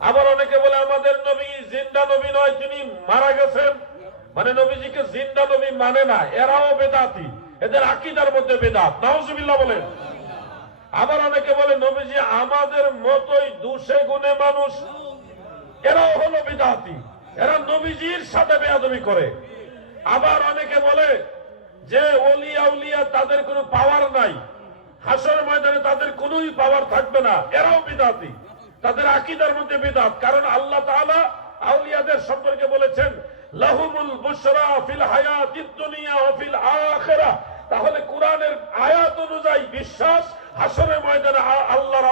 আবার অনেকে বলে, আমাদের নবী জিন্দা নবী নয়, তিনি মারা গেছেন। মানে নবীজিকে জিন্দা নবী মানে না, এরাও বেদাতি। এদের আকিদার মধ্যে বেদাত। বলেন। আবার অনেকে বলে, নবীজি আমাদের মতোই দুষে গুণে মানুষ। এরাও হলো বিদাতি। এরা নবীজির সাথে বেয়াদবি করে। আবার অনেকে বলে যে, অলিয়া উলিয়া তাদের কোনো পাওয়ার নাই। হাসর ময়দানে তাদের কোনোই পাওয়ার থাকবে না। এরাও বিদাতি। তাদের আকিদার মধ্যে বিদাত। কারণ আল্লাহ আউলিয়াদের সম্পর্কে বলেছেন তাহলে কোরআনের আয়াত অনুযায়ী বিশ্বাস হাসরের ময়দানে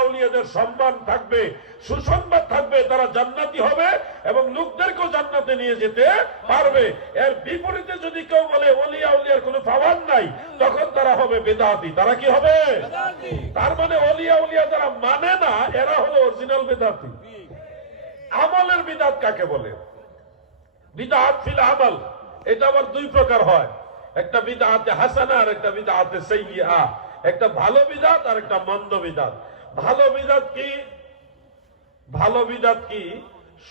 আউলিয়াদের সম্মান থাকবে সুসংবাদ থাকবে তারা জান্নাতি হবে এবং লোকদেরকেও জান্নাতে নিয়ে যেতে পারবে। এর বিপরীতে যদি কেউ বলে ওলিয়া উলিয়ার কোনো পাওয়ার নাই তখন তারা হবে বেদাতি। তারা কি হবে? তার মানে ওলিয়া উলিয়া যারা মানে না এরা হলো অরিজিনাল বেদাতি। আমলের বিদাত কাকে বলে? বিদাত ফিল আমল। এটা আবার দুই প্রকার হয়। একটা বিদাতে হাসানা আর একটা বিদাতে সাইয়্যা একটা ভালো বিদাত আর একটা মন্দ বিদাত। ভালো বিদাত কি? ভালো বিদাত কি?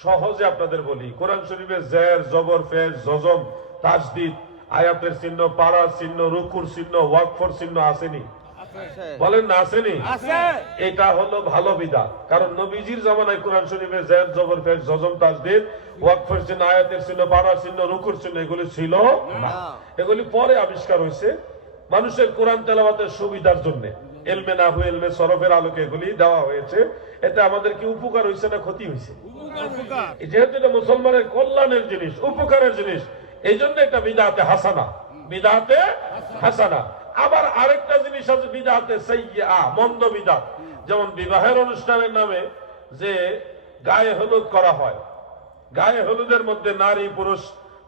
সহজে আপনাদের বলি। কোরআন শরীফের জের জবর ফের জজম তাসদিদ আয়াতের চিহ্ন পাড়ার চিহ্ন রুকুর চিহ্ন ওয়াকফর চিহ্ন আসেনি। বলেন না আসেনি? এটা হলো ভালো বিদাত। কারণ নবীজির জামানায় কোরআন শরীফে জের জবর ফের জজম তাসদিদ ওয়াকফের চিহ্ন আয়াতের চিহ্ন পাড়ার চিহ্ন রুকুর চিহ্ন এগুলি ছিল না। এগুলি পরে আবিষ্কার হয়েছে মানুষের কোরআন তেলাওয়াতের সুবিধার জন্য। এলমে না হয়ে এলমে সরফের আলোকে এগুলি দেওয়া হয়েছে। এতে আমাদের কি উপকার হয়েছে না ক্ষতি হয়েছে যেহেতু এটা মুসলমানের কল্যাণের জিনিস উপকারের জিনিস এই জন্য একটা বিদাতে হাসানা। বিদাতে হাসানা। আবার আরেকটা জিনিস আছে বিদাতে সাইয়্যা মন্দ বিদাত। যেমন বিবাহের অনুষ্ঠানের নামে যে গায়ে হলুদ করা হয় গায়ে হলুদের মধ্যে নারী পুরুষ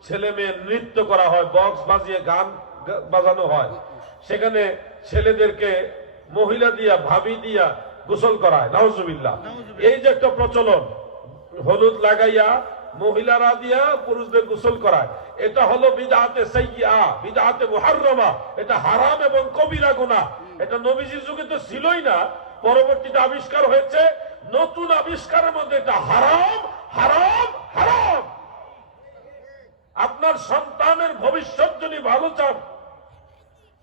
ছেলে মেয়ে নৃত্য করা হয় বক্স বাজিয়ে গান বাজানো হয়। সেখানে ছেলেদেরকে মহিলা দিয়া ভাবি দিয়া গোসল করায় নাউজুবিল্লাহ। এই যে একটা প্রচলন হলুদ লাগাইয়া মহিলারা দিয়া পুরুষদের গোসল করায় এটা হলো বিদাতে সাইয়্যা বিদাতে মুহাররমা। এটা হারাম এবং কবিরা গুনাহ। এটা নবীজির যুগে তো ছিলই না পরবর্তীতে আবিষ্কার হয়েছে নতুন আবিষ্কারের মধ্যে এটা হারাম হারাম হারাম। আপনার সন্তানের ভবিষ্যৎ যদি ভালো চান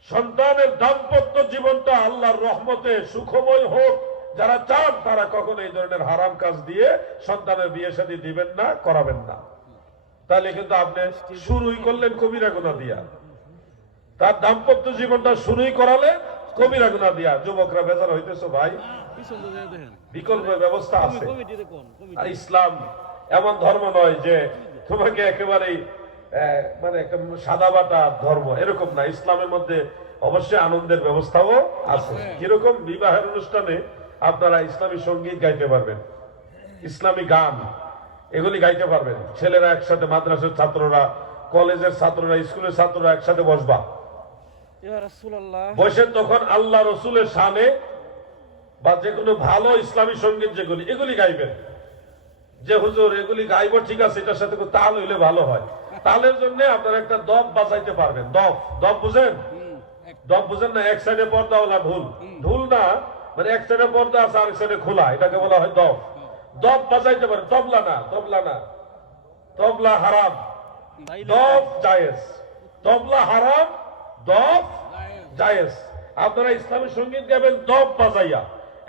সন্তানের দাম্পত্য জীবনটা আল্লাহর রহমতে সুখময় হোক। যারা চান, তারা কখনো এই ধরনের হারাম কাজ দিয়ে সন্তানের বিয়ে শাদী দিবেন না, করাবেন না। তাহলে কিন্তু আপনি শুরুই করলেন কবিরা গুণা দিয়া। তার দাম্পত্য জীবনটা শুরুই করালে কবিরা গুণা দিয়া। যুবকরা বেজার হইতেছো ভাই। বিকল্প ব্যবস্থা আছে। আর ইসলাম এমন ধর্ম নয় যে তোমাকে একেবারেই মানে একটা সাদা বাটা ধর্ম এরকম না। ইসলামের মধ্যে অবশ্যই আনন্দের ব্যবস্থাও আছে। কীরকম? বিবাহের অনুষ্ঠানে আপনারা ইসলামী সংগীত গাইতে পারবেন ইসলামী গান এগুলি গাইতে পারবেন। ছেলেরা একসাথে মাদ্রাসার ছাত্ররা কলেজের ছাত্ররা স্কুলের ছাত্ররা একসাথে বসবা। বসে তখন আল্লাহ রসুলের সামনে বা যে কোনো ভালো ইসলামী সংগীত যেগুলি এগুলি গাইবেন। যে হুজুর এগুলি গাইব ঠিক আছে এটার সাথে তাল হইলে ভালো হয়। তালের জন্য আপনারা একটা দব বাজাইতে পারবেন। দব দব বুঝেন? দব বুঝেন না এক সাইডে পর্দা ওলা ঢুল ঢুল না মানে এক সাইডে পর্দা আছে আরেক সাইডে খোলা এটাকে বলা হয় দব দব বাজাইতে পারেন তবলা না তবলা না। তবলা হারাম। দব জায়েজ। তবলা হারাম দব জায়েজ। আপনারা ইসলামী সংগীত গাবেন দব বাজাইয়া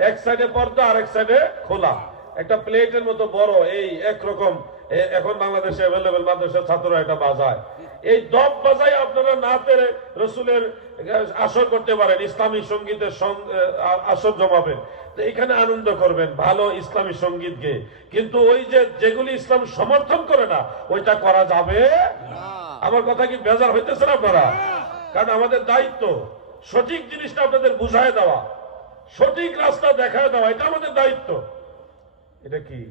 এক সাইডে পর্দা আর এক সাইডে খোলা। একটা প্লেটের মতো বড় এই একরকম এখন বাংলাদেশে অ্যাভেলেবেল মাদ্রাসার ছাত্ররা এটা বাজায়। এই দব বাজাই আপনারা নাতের রসুলের আসর করতে পারেন, ইসলামী সঙ্গীতের আসর জমাবেন। এখানে আনন্দ করবেন, ভালো ইসলামী সংগীত গেয়ে কিন্তু ওই যে, যেগুলি ইসলাম সমর্থন করে না, ওইটা করা যাবে আমার কথা কি বেজার হইতেছে না আপনারা? কারণ আমাদের দায়িত্ব, সঠিক জিনিসটা আপনাদের বুঝায় দেওয়া। সঠিক রাস্তা দেখায় দেওয়া, এটা আমাদের দায়িত্ব। এটা কি?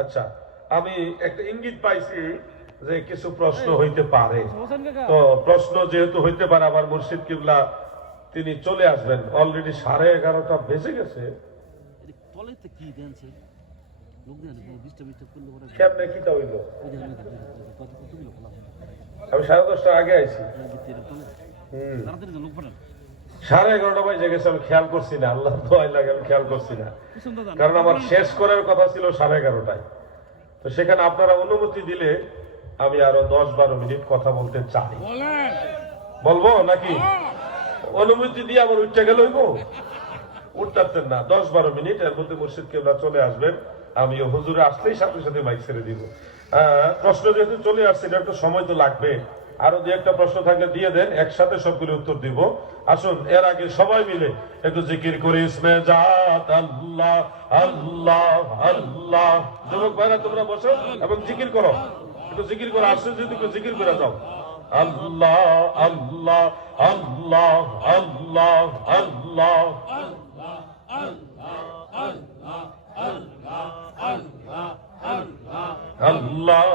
আচ্ছা আমি একটা ইঙ্গিত পাইছি যে কিছু প্রশ্ন হইতে পারে। তো প্রশ্ন যেহেতু হইতে পারে আবার মুর্শিদ কিবলা তিনি চলে আসবেন। অলরেডি সাড়ে এগারোটা বেজে গেছে। কি হইল? আমি সাড়ে দশটার আগে আইছি। হুম। পাঠান। সাড়ে এগারোটা বাজে গেছে আমি খেয়াল করছি না আল্লাহ দোয়াই লাগে আমি খেয়াল করছি না। কারণ আমার শেষ করার কথা ছিল সাড়ে এগারোটায়। তো সেখানে আপনারা অনুমতি দিলে আমি আরও দশ বারো মিনিট কথা বলতে চাই। বলব নাকি? অনুমতি দিয়ে আবার উঠতে গেল হইব? উঠতেন না দশ বারো মিনিট এর মধ্যে মুর্শিদ কেবলা চলে আসবেন আমি হুজুরে আসলেই সাথে সাথে মাইক ছেড়ে দিব। প্রশ্ন যেহেতু চলে আসছে এটা একটু সময় তো লাগবে। আরও দু একটা প্রশ্ন থাকলে দিয়ে দেন, একসাথে সবগুলো উত্তর দিব। আসুন, এর আগে সবাই মিলে একটু জিকির করি, ইসমে জাত আল্লাহ আল্লাহ আল্লাহ। যুবক ভাইরা, তোমরা বসো এবং জিকির করো। একটু জিকির করে, আসছে যদি একটু জিকির করে যাও। আল্লাহ আল্লাহ আল্লাহ আল্লাহ আল্লাহ। আল্লাহ আল্লাহ আল্লাহ আল্লাহ আল্লাহ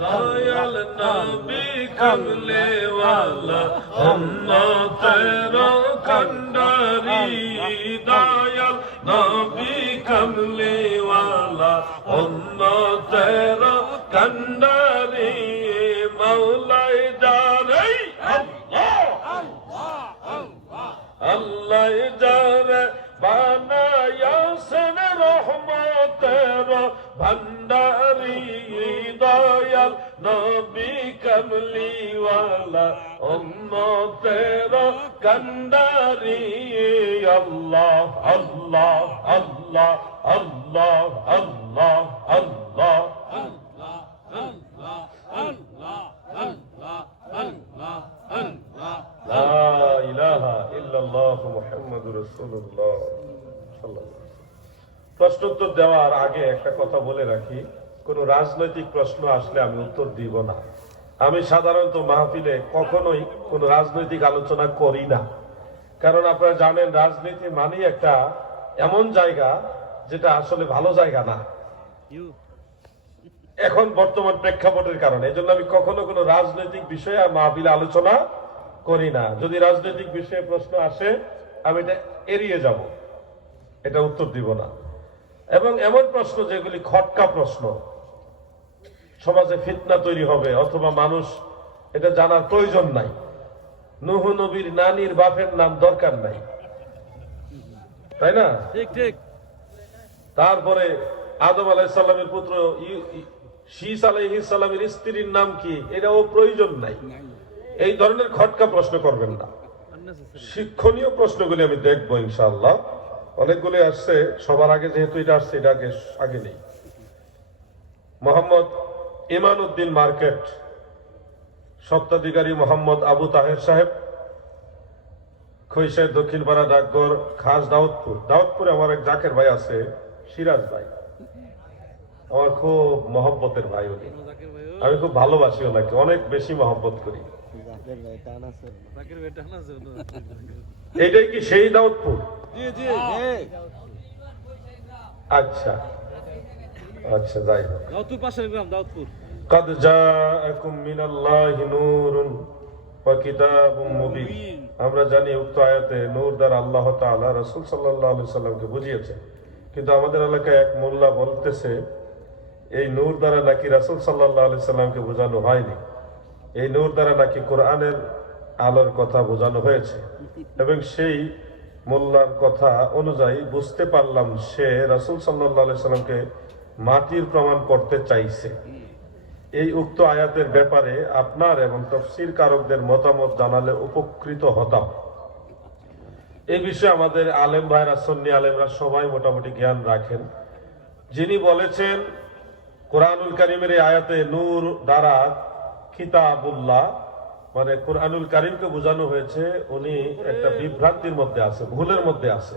দয়াল নবী কমলে ওয়ালা উম্মতের কন্ডারি। দয়াল নবী কমলে ওয়ালা উম্মতের কন্ডারি। ভণ্ডারি দয়াল নবী কমলিওয়ালা উম্মতের কন্ডারি। আল্লাহ আল্লাহ আল্লাহ আল্লাহ আল্লাহ আল্লাহ। লা ইলাহা ইল্লাল্লাহ মুহাম্মাদুর রাসূলুল্লাহ। সাল্লাল্লাহু প্রশ্নোত্তর দেওয়ার আগে একটা কথা বলে রাখি, কোন রাজনৈতিক প্রশ্ন আসলে আমি উত্তর দিব না। আমি সাধারণত মাহফিলে কখনোই কোন রাজনৈতিক আলোচনা করি না। কারণ আপনারা জানেন, রাজনীতি মানেই একটা এমন জায়গা যেটা আসলে ভালো জায়গা না। এখন বর্তমান প্রেক্ষাপটের কারণে, এজন্য আমি কখনো কোনো রাজনৈতিক বিষয়ে মাহফিলে আলোচনা করি না। যদি রাজনৈতিক বিষয়ে প্রশ্ন আসে, আমি এটা এড়িয়ে যাব। এটা উত্তর দিব না। এবং এমন প্রশ্ন যেগুলি খটকা প্রশ্ন। সমাজে ফিতনা তৈরি হবে অথবা মানুষ এটা জানার প্রয়োজন নাই। নুহ নবীর নানির বাপের নাম দরকার নাই। তাই না? ঠিক ঠিক। তারপরে আদম আলাইসাল্লামের পুত্র ই- শীস স্ত্রীর নাম কি? এটাও প্রয়োজন নাই। এই ধরনের খটকা প্রশ্ন করবেন না। শিক্ষণীয় প্রশ্নগুলি আমি দেখব ইনশাআল্লাহ। অনেকগুলি আসছে, সবার আগে যেহেতু এটা আসছে, এটা আগে আগে নেই। মোহাম্মদ ইমান উদ্দিন মার্কেট সপ্তাধিকারী মোহাম্মদ আবু তাহের সাহেব, খৈশের দক্ষিণপাড়া ডাকঘর, খাস দাউদপুর। দাউদপুরে আমার এক জাকের ভাই আছে, সিরাজ ভাই। আমার খুব মহব্বতের ভাই উনি। আমি খুব ভালোবাসি ওনাকে, অনেক বেশি মহব্বত করি। জাকির ভাই টানা আছে ওটা। এইটাই কি সেই দাউদপুর জি জি আচ্ছা আচ্ছা যাই হোক দাউদপুর পাশের গ্রাম দাউদপুর قد جاءكم من الله نور وكتاب مبين আমরা জানি উক্ত আয়াতে নূর দ্বারা আল্লাহ তাআলা রাসূল সাল্লাল্লাহু আলাইহি সাল্লামকে বুঝিয়েছেন কিন্তু আমাদের এলাকায় এক মোল্লা বলতেছে এই নূর দ্বারা নাকি রাসূল সাল্লাল্লাহু আলাইহি সাল্লামকে বোঝানো হয়নি এই নূর দ্বারা নাকি কোরআনের আলোর কথা বোঝানো হয়েছে। এবং সেই মোল্লার কথা অনুযায়ী বুঝতে পারলাম সে রাসূল আলাইহি সাল্লামকে মাটির প্রমাণ করতে চাইছে। এই উক্ত আয়াতের ব্যাপারে আপনার এবং তফসির কারকদের মতামত জানালে উপকৃত হতাম। এই বিষয়ে আমাদের আলেম ভাইরা, সন্নি আলেমরা সবাই মোটামুটি জ্ঞান রাখেন। যিনি বলেছেন, কোরআনুল করিমের এই আয়াতে নূর দ্বারা খিতাবুল্লাহ মানে কোরআনুল কারিমকে বোঝানো হয়েছে উনি একটা বিভ্রান্তির মধ্যে আছে ভুলের মধ্যে আছে।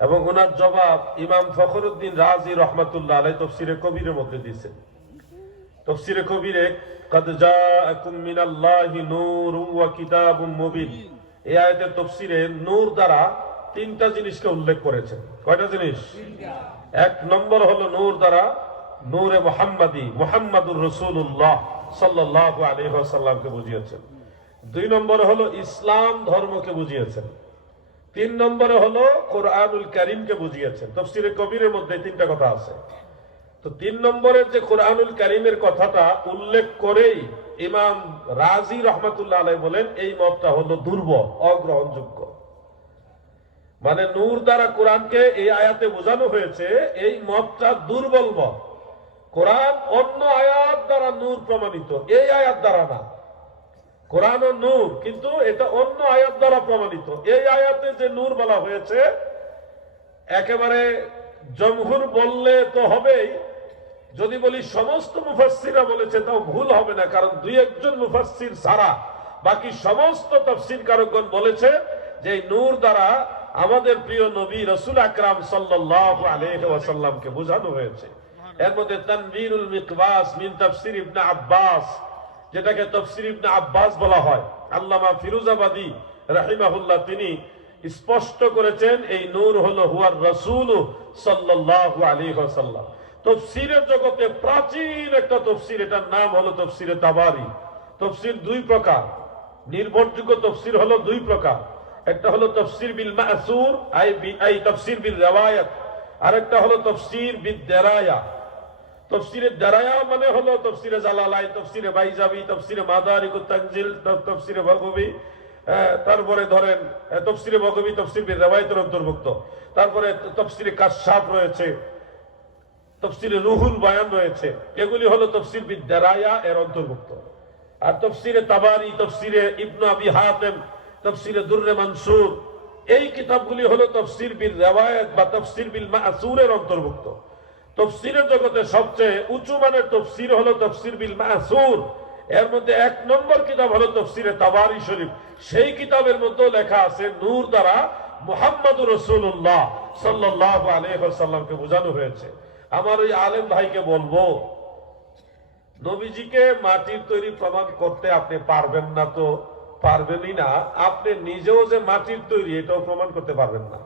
এবং ওনার জবাব ইমাম ফখরুদ্দিন রাজি রহমতুল্লাহ আলাই তফসিরে কবিরের মধ্যে দিছে তফসিরে কবিরে দ্বারা তিনটা জিনিসকে উল্লেখ করেছেন কয়টা জিনিস? এক নম্বর হলো নূর দ্বারা নূরে মোহাম্মদী মোহাম্মদুর রসুল্লাহ বুঝিয়েছেন। দুই নম্বরে হলো ইসলাম ধর্মকে বুঝিয়েছেন। তিন নম্বরে হলো কোরআনুল করিমকে বুঝিয়েছেন। তফসিরে কবিরের মধ্যে তিনটা কথা আছে। তো তিন নম্বরের যে কোরআনুল কারিমের কথাটা উল্লেখ করেই ইমাম রাজি রহমাতুল্লাহ আলাই বলেন, এই মতটা হলো দুর্বল, অগ্রহণযোগ্য। মানে নূর দ্বারা কোরআনকে এই আয়াতে বোঝানো হয়েছে, এই মতটা দুর্বল মত। কোরআন অন্য আয়াত দ্বারা নূর প্রমাণিত। এই আয়াত দ্বারা না। কোরআন ও নূর, কিন্তু এটা অন্য আয়াত দ্বারা প্রমাণিত। এই আয়াতে যে নূর বলা হয়েছে, একেবারে জমহুর বললে তো হবেই। যদি বলি সমস্ত মুফাসসিরা বলেছে, তাও ভুল হবে না, কারণ দুই একজন মুফাসসির সারা বাকি সমস্ত তফসির কারকগণ বলেছে যে নূর দ্বারা আমাদের প্রিয় নবী রসুল আকরাম আলাইহি ওয়াসাল্লামকে বোঝানো হয়েছে। এর মধ্যে তানবীরুল মিকবাস মিন তাফসির ইবনে আব্বাস, যেটাকে তফসির ইবনে আব্বাস বলা হয়, আল্লামা ফিরোজাবাদী রাহিমাহুল্লাহ তিনি স্পষ্ট করেছেন, এই নূর হলো হুয়ার রসুল সাল্লাল্লাহু আলাইহি ওয়াসাল্লাম। তফসিরের জগতে প্রাচীন একটা তফসির, এটার নাম হলো তফসিরে তাবারি। তফসির দুই প্রকার, নির্ভরযোগ্য তফসির হলো দুই প্রকার। একটা হলো তফসির বিল মাসুর, আই আই তফসির বিল রিওয়ায়াত। আরেকটা হলো তফসির বিদ দেরায়া। তফসিরে দারায়া মানে হলো তফসিরে জালালাই তফসিরে বাইজাবি, তফসিরে মাদারিকুত তানজিল তফসিরে ভগবী তারপরে ধরেন তফসিরে ভগবী তফসির বিল রেওয়ায়তের অন্তর্ভুক্ত। তারপরে তফসিরে কাশাফ রয়েছে, তফসিরে রুহুল বায়ান রয়েছে, এগুলি হলো তফসির বিদ দারায়া এর অন্তর্ভুক্ত। আর তফসিরে তাবারি, তফসিরে ইবনু আবি হাতেম, তফসিরে দুর্রে মানসুর, এই কিতাবগুলি হলো তফসির বিল রেওয়ায়ত বা তফসির বিল মাসুরের অন্তর্ভুক্ত। তফসিরের জগতে সবচেয়ে উঁচু মানের তফসির হলো তফসির বিল মাসুর। এর মধ্যে এক নম্বর কিতাব হলো তফসিরে তাবারি শরীফ। সেই কিতাবের মধ্যে লেখা আছে, নূর দ্বারা মুহাম্মদ রসুল্লাহ সাল্লাহ আলহামকে বোঝানো হয়েছে। আমার ওই আলেম ভাইকে বলব, নবীজিকে মাটির তৈরি প্রমাণ করতে আপনি পারবেন না তো, পারবেনই না। আপনি নিজেও যে মাটির তৈরি, এটাও প্রমাণ করতে পারবেন না।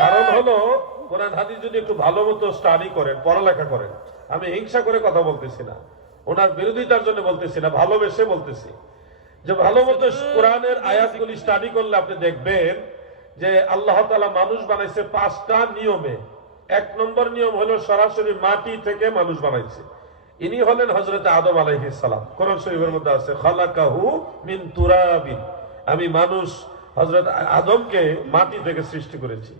কারণ হলো কোরআন হাদিস যদি একটু ভালো মতো স্টাডি করেন, পড়ালেখা করেন, আমি হিংসা করে কথা বলতেছি না। ওনার বিরোধিতার জন্য বলতেছি না, ভালোবেসে বলতেছি। যে ভালো মতো কোরআনের আয়াতগুলি স্টাডি করলে আপনি দেখবেন যে আল্লাহ তালা মানুষ বানাইছে পাঁচটা নিয়মে। এক নম্বর নিয়ম হলো সরাসরি মাটি থেকে মানুষ বানাইছে। ইনি হলেন হজরত আদম আলাইহিস সালাম। কোরআন শরীফের মধ্যে আছে, খালাকাহু মিন তুরাবিন। আমি মানুষ হজরত আদমকে মাটি থেকে সৃষ্টি করেছি।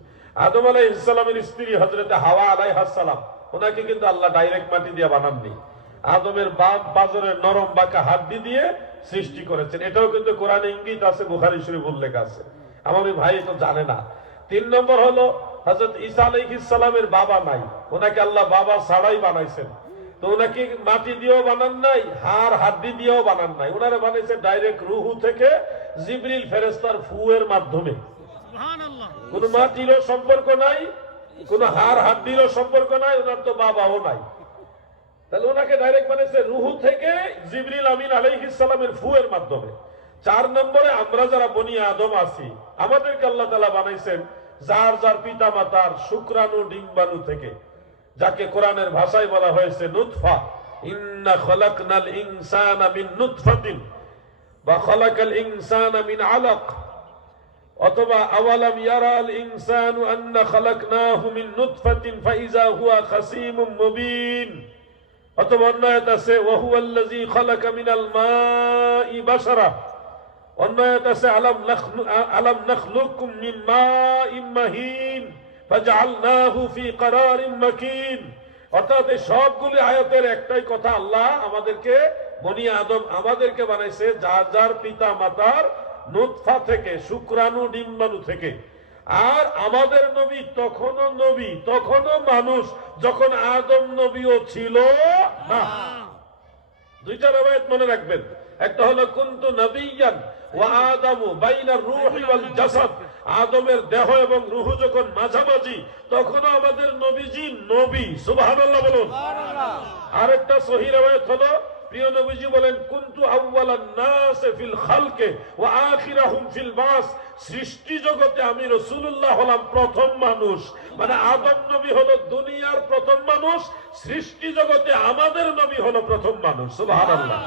আদম আলাই ইসলামের স্ত্রী হজরত হাওয়া আলাই সালাম, ওনাকে কিন্তু আল্লাহ ডাইরেক্ট মাটি দিয়ে বানাননি। আদমের বাপ বাজরের নরম বাঁকা হাড্ডি দিয়ে সৃষ্টি করেছেন। এটাও কিন্তু কোরআন ইঙ্গিত আছে, বুখারি শরীফ উল্লেখ আছে। আমার ভাই তো জানে না। তিন নম্বর হলো হজরত ঈসা আলাইহিস সালামের বাবা নাই। ওনাকে আল্লাহ বাবা ছাড়াই বানাইছেন। তো ওনাকে মাটি দিয়েও বানান নাই, হাড় হাড্ডি দিয়েও বানান নাই। ওনারা বানাইছে ডাইরেক্ট রুহু থেকে জিবরিল ফেরেস্তার ফুয়ের মাধ্যমে। কোন মাটিরও সম্পর্ক নাই, কোন হাড় হাড্ডিরও সম্পর্ক নাই, ওনার তো বাবাও নাই। তাহলে ওনাকে ডাইরেক্ট বানাইছে রুহু থেকে জিবরিল আমিন আলাইহিস সালামের ফুয়ের মাধ্যমে। চার নম্বরে আমরা যারা বনি আদম আছি, আমাদেরকে আল্লাহ তালা বানাইছেন যার যার পিতা মাতার শুক্রাণু, ডিম্বাণু থেকে, যাকে কোরআনের ভাষায় বলা হয়েছে নুতফা। ইন্না খলাকনাল ইনসানা মিন নুতফাতিন, বা খলাকাল ইনসানা মিন আলাক। অথবা আওয়ালাম ইয়ারাল ইনসানু আন্না খালাকনাহু মিন নুতফাতিন ফাইজা হুয়া খাসিমুম মুবিন। অথবা অন্য আছে ওয়া হুয়াল্লাযী খালাকা মিনাল মাই বাশারা। অন্য আছে, আলাম নাখলু আলাম নাখলুকুম মিন মাইন মাহিন, ফাজআলনাহু ফি করারিন মাকিন। অর্থাৎ এই সবগুলি আয়াতের একটাই কথা আল্লাহ আমাদেরকে বনি আদম আমাদেরকে বানাইছে, যার যার পিতা মাতার নুৎফা থেকে শুক্রাণু ডিম্বাণু থেকে। আর আমাদের নবী তখনও নবী তখনও মানুষ যখন আদম নবীও ছিল না। দুইটা রেওয়ায়ত মনে রাখবেন। একটা হলো কুন্তু নবিয়ান ওয়া আদামু বাইনার রূহি ওয়াল জাসাদ। আদমের দেহ এবং রূহ যখন মাঝামাঝি তখনও আমাদের নবীজি নবী। সুবহানাল্লাহ বলুন। আরেকটা সহি রেওয়ায়ত হলো প্রিয় নবীজি বলেন, কুন্তু আউওয়ালান নাস ফিল খালকে ওয়া আখিরাহুম ফিল বাস সৃষ্টি জগতে আমি রাসূলুল্লাহ হলাম প্রথম মানুষ। মানে আদম নবী হলো দুনিয়ার প্রথম মানুষ, সৃষ্টি জগতে আমাদের নবী হলো প্রথম মানুষ। সুবহানাল্লাহ।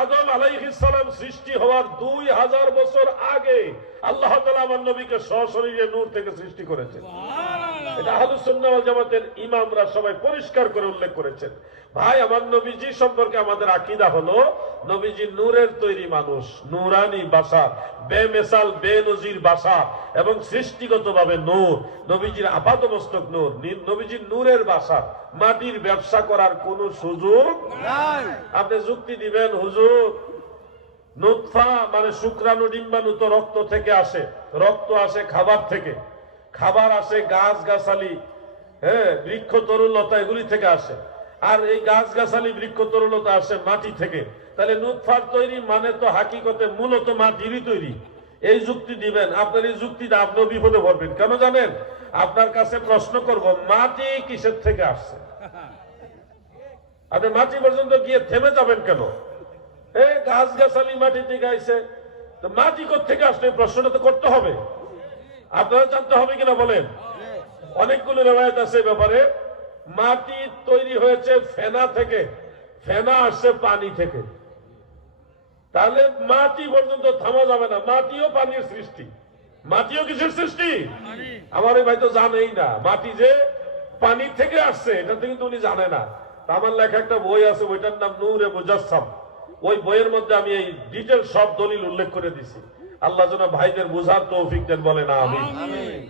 আদম সৃষ্টি হওয়ার দুই হাজার বছর আগে আল্লাহ তাআলা আমার নবীকে সশরীরে নূর থেকে সৃষ্টি করেছেন। এটা জামাতের ইমামরা সবাই পরিষ্কার করে উল্লেখ করেছেন। ভাই আমার নবীজি সম্পর্কে আমাদের আকীদা হলো নবীজি নূরের তৈরি মানুষ নূরানি বাসা বেমেসাল বেনজির বাসা এবং সৃষ্টিগতভাবে নূর। নবীজির আপাতমস্তক নূর। নবীজির নূরের বাসা। মাটির ব্যবসা করার কোনো সুযোগ আপনি যুক্তি দিবেন হুজুর? নুৎফা মানে শুক্রাণু ডিম্বাণু তো রক্ত থেকে আসে। রক্ত আসে খাবার থেকে। খাবার আসে গাছ গাছালি হ্যাঁ বৃক্ষ তরুলতা এগুলি থেকে আসে। আর এই গাছ গাছালি বৃক্ষ তরুলতা আসে মাটি থেকে। তাহলে নুৎফার তৈরি মানে তো হাকিকতে মূলত মাটিরই তৈরি। এই যুক্তি দিবেন, আপনার এই যুক্তিটা আপনিও বিপদে পড়বেন। কেন জানেন? আপনার কাছে প্রশ্ন করব, মাটি কিসের থেকে আসছে? আপনি মাটি পর্যন্ত গিয়ে থেমে যাবেন কেন? এই গাছ গাছালি মাটি থেকে আইছে তো মাটি থেকে আসলে? প্রশ্নটা তো করতে হবে। আপনারা জানতে হবে কিনা বলেন? অনেকগুলো রেওয়ায়ত আছে ব্যাপারে। মাটি তৈরি হয়েছে ফেনা থেকে। ফেনা আসছে পানি থেকে। তাহলে মাটি পর্যন্ত থামা যাবে না। মাটিও পানির সৃষ্টি। মাটিও কিসের সৃষ্টি? আমার ভাই তো জানেই না। মাটি যে পানি থেকে আসছে, এটা কিন্তু উনি জানে না। আমার লেখা একটা বই আছে ওইটার নাম নূরে মুজাসসাম। ওই বইয়ের মধ্যে আমি এই ডিটেল সব দলিল উল্লেখ করে দিছি। আল্লাহ যেন ভাইদের বুঝার তৌফিক দেন বলে না আমি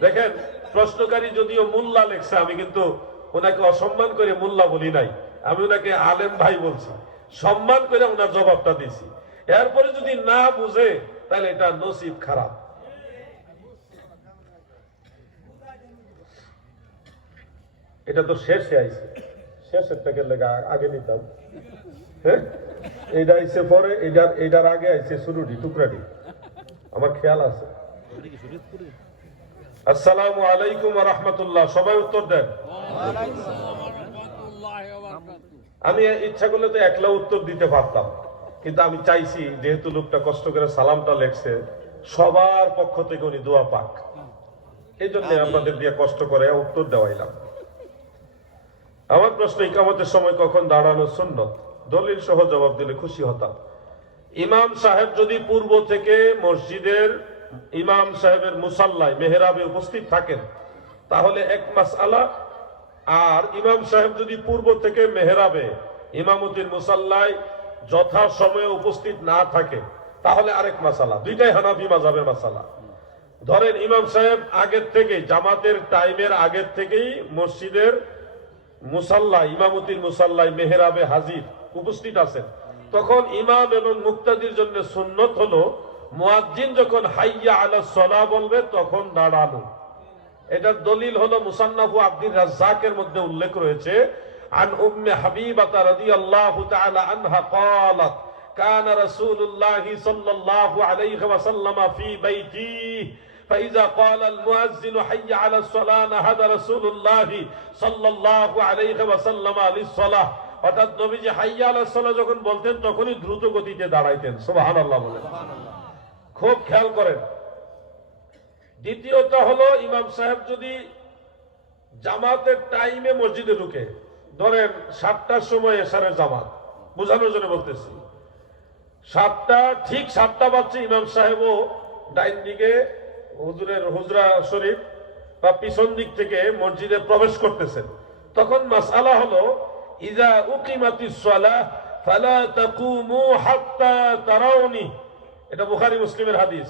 দেখেন প্রশ্নকারী যদিও মোল্লা লেখছে আমি কিন্তু ওনাকে অসম্মান করে মোল্লা বলি নাই আমি ওনাকে আলেম ভাই বলছি। সম্মান করে ওনার জবাবটা দিছি এরপরে যদি না বুঝে তাহলে এটা নসিব খারাপ। এটা তো শেষে আইছে। শেষের থেকে লেগে আগে নিতাম। হ্যাঁ? এইটা আইছে পরে এটার এটার আগে আইছে শুরুটি টুকরাটি। আমার খেয়াল আছে। আসসালামু আলাইকুম রাহমাতুল্লাহ। সবাই উত্তর দেন। আমি ইচ্ছা করলে তো একলা উত্তর দিতে পারতাম কিন্তু আমি চাইছি যেহেতু লোকটা কষ্ট করে সালামটা লেখছে সবার পক্ষ থেকে উনি দোয়া পাক। এই জন্য আপনাদের দিয়ে কষ্ট করে উত্তর দেওয়াইলাম। আমার প্রশ্ন ইকামতের সময় কখন দাঁড়ানো শূন্য দলিল সহ জবাব দিলে খুশি হতাম। ইমাম সাহেব যদি পূর্ব থেকে মসজিদের ইমাম সাহেবের মুসাল্লায়, মেহরাবে উপস্থিত থাকেন, তাহলে এক মাস আলা আর ইমাম সাহেব যদি পূর্ব থেকে মেহরাবে, ইমামতির মুসাল্লায় যথা সময়ে উপস্থিত না থাকে, তাহলে আরেক মাসালা দুইটাই হানাফি মাজাবের মাসালা ধরেন ইমাম সাহেব আগের থেকে জামাতের টাইমের আগের থেকেই মসজিদের মুসাল্লা ইমামতির মুসাল্লায়, মেহরাবে হাজির, উপস্থিত আছেন। তখন ইমাম এবং মুক্তাদির জন্য সুন্নত হলো মুয়াজ্জিন যখন হাইয়া আলা সলা বলবে তখন দাঁড়ানো এটার দলিল হলো মুসান্নাফু আব্দুর রাজ্জাকের মধ্যে উল্লেখ রয়েছে عن أم حبيبة رضي الله تعالى عنها قالت كان رسول الله صلى الله عليه وسلم في بيتي فإذا قال المؤذن حي على الصلاة نهض رسول الله صلى الله عليه وسلم للصلاة অর্থাৎ নবীজি হাইয়া আলাহ সাল্লাহ যখন বলতেন, তখনই দ্রুত গতিতে দাঁড়াইতেন। আল্লাহ খুব খেয়াল করেন। দ্বিতীয়টা হলো, ইমাম সাহেব যদি জামাতের টাইমে মসজিদে ঢুকে, ধরেন সাতটার সময় এসারের জামাত, বোঝানোর জন্য বলতেছি, সাতটা, ঠিক সাতটা বাজছে, ইমাম সাহেবও ডাইন দিকে হুজুরের, হুজরা শরীফ বা পিছন দিক থেকে মসজিদে প্রবেশ করতেছেন। তখন মাসালা হলো ইজা উকিমাতি সালাহ ফালা তাকুমু হাত্তা তারাউনি। এটা বুখারী মুসলিমের হাদিস।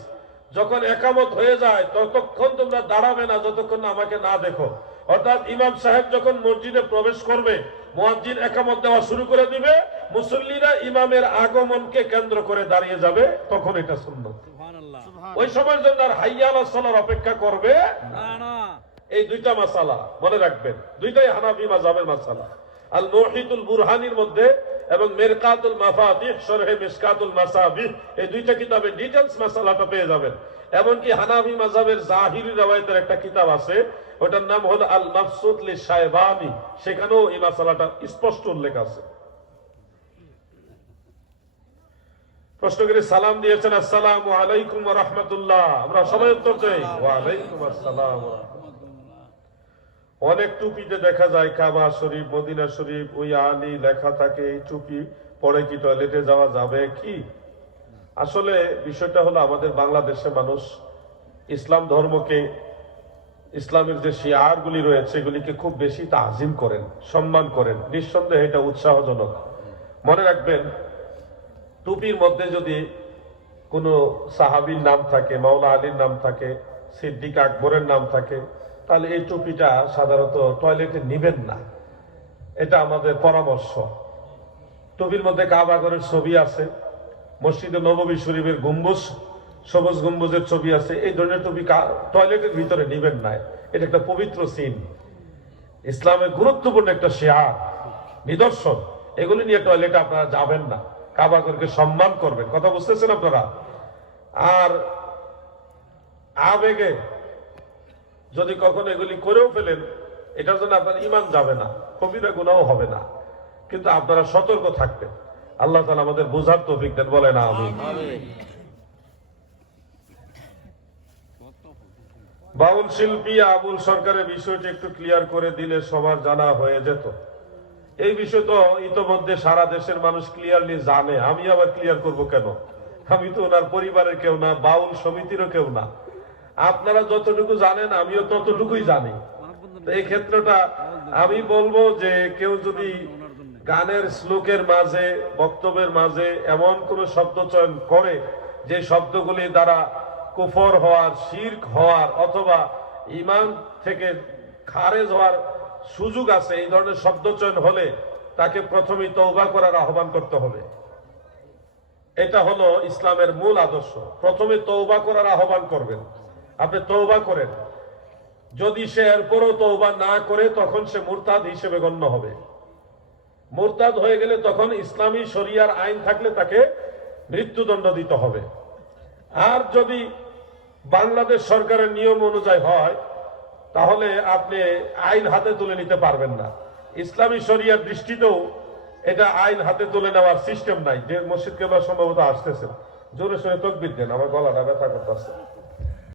যখন একামত হয়ে যায় ততক্ষণ তোমরা দাঁড়াবে না যতক্ষণ আমাকে না দেখো। অর্থাৎ ইমাম সাহেব যখন মসজিদে প্রবেশ করবে মুয়াজ্জিন একামত দেওয়া শুরু করে দিবে মুসল্লিরা ইমামের আগমনকে কেন্দ্র করে দাঁড়িয়ে যাবে তখন এটা সুন্নত। ওই সময়ের জন্য আর হাইয়া আলাহ সালার অপেক্ষা করবে এই দুইটা মাসালা মনে রাখবেন। দুইটাই হানাফি মাজাবের মাসালা। আল মুহিতুল বুরহানির মধ্যে এবং মেরকাতুল মাফাতিহ, শরহে মিসকাতুল মাসাবিহ, এই দুইটা কিতাবে ডিটেলস মাসালাটা পেয়ে যাবেন। এমনকি হানাফি মাজাবের জাহিরি রওয়ায়াতের একটা কিতাব আছে, ওটার নাম হলো আল মাফসুদ লি শায়বানি। সেখানেও এই মাসালাটা স্পষ্ট উল্লেখ আছে। প্রশ্ন করে সালাম দিয়েছেন, আসসালামু আলাইকুম ওয়া রাহমাতুল্লাহ। আমরা সবাই উত্তর চাই ওয়া আলাইকুম আসসালাম ওয়া। অনেক টুপিতে দেখা যায়, কাবা শরীফ, মদিনা শরীফ, ওই আলী লেখা থাকে, এই টুপি পরে কি টয়লেটে যাওয়া যাবে, কি? আসলে বিষয়টা হলো আমাদের বাংলাদেশের মানুষ ইসলাম ধর্মকে, ইসলামের যে শিয়ারগুলি রয়েছে, এগুলিকে খুব বেশি তাজিম করেন, সম্মান করেন। নিঃসন্দেহে এটা উৎসাহজনক। মনে রাখবেন, টুপির মধ্যে যদি কোনো সাহাবীর নাম থাকে, মাওলা আলীর নাম থাকে, সিদ্দিক আকবরের নাম থাকে তাহলে এই টুপিটা সাধারণত টয়লেটে নিবেন না। এটা আমাদের পরামর্শ। টুপির মধ্যে কাবাগরের ছবি আছে, মসজিদে নববী শরীফের গম্বুজ, সবুজ গম্বুজের ছবি আছে। এই ধরনের টুপি টয়লেটের ভিতরে নিবেন না। এটা একটা পবিত্র সিন। ইসলামের গুরুত্বপূর্ণ একটা শেয়ার নিদর্শন। এগুলি নিয়ে টয়লেটে আপনারা যাবেন না। কাবাগরকে সম্মান করবেন। কথা বুঝতেছেন আপনারা? আর আবেগে যদি কখনো এগুলি করেও ফেলেন, এটার জন্য আপনার ইমান যাবে না, কবিরা গুণাও হবে না। কিন্তু আপনারা সতর্ক থাকবেন। আল্লাহ তালা আমাদের বোঝার তৌফিক দেন বলে না আমি বাউল শিল্পী আবুল সরকারের বিষয়টি একটু ক্লিয়ার করে দিলে সবার জানা হয়ে যেত। এই বিষয় তো ইতোমধ্যে সারা দেশের মানুষ ক্লিয়ারলি জানে। আমি আবার ক্লিয়ার করব কেন? আমি তো ওনার পরিবারের কেউ না, বাউল সমিতিরও কেউ না। আপনারা যতটুকু জানেন, আমিও ততটুকুই জানি। এই ক্ষেত্রটা আমি বলব যে কেউ যদি গানের শ্লোকের মাঝে, বক্তব্যের মাঝে এমন কোন শব্দ চয়ন করে, যে শব্দগুলি দ্বারা কুফর হওয়ার, শির্ক হওয়ার অথবা ইমান থেকে খারেজ হওয়ার সুযোগ আছে, এই ধরনের শব্দ চয়ন হলে তাকে প্রথমেই তৌবা করার আহ্বান করতে হবে। এটা হলো ইসলামের মূল আদর্শ। প্রথমে তৌবা করার আহ্বান করবেন। আপনি তৌবা করেন। যদি সে এরপরও তৌবা না করে, তখন সে মুরতাদ হিসেবে গণ্য হবে। মুরতাদ হয়ে গেলে তখন ইসলামী শরিয়ার আইন থাকলে তাকে মৃত্যুদণ্ড দিতে হবে। আর যদি বাংলাদেশ সরকারের নিয়ম অনুযায়ী হয়, তাহলে আপনি আইন হাতে তুলে নিতে পারবেন না। ইসলামী শরিয়ার দৃষ্টিতেও এটা আইন হাতে তুলে নেওয়ার সিস্টেম নাই। যে মসজিদ কেবল সম্ভবত আসতেছে। জোরে সোরে তকবির দেন, আমার গলাটা ব্যথা করতেছে।